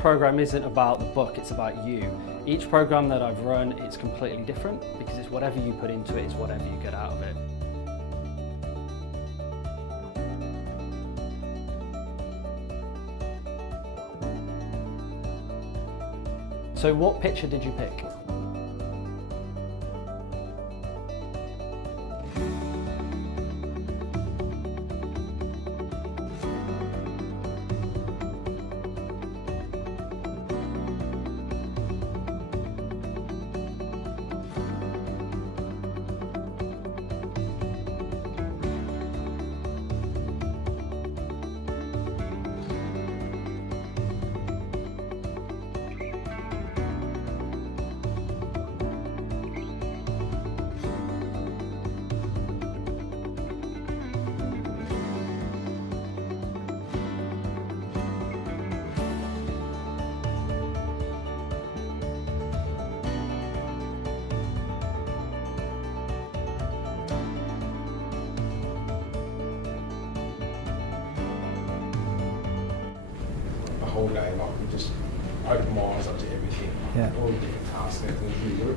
program isn't about the book, it's about you. Each program that I've run, it's completely different because it's whatever you put into it is whatever you get out of it. So what picture did you pick? Whole day, like we just open my eyes up to everything, Yeah. all the different tasks and things we do.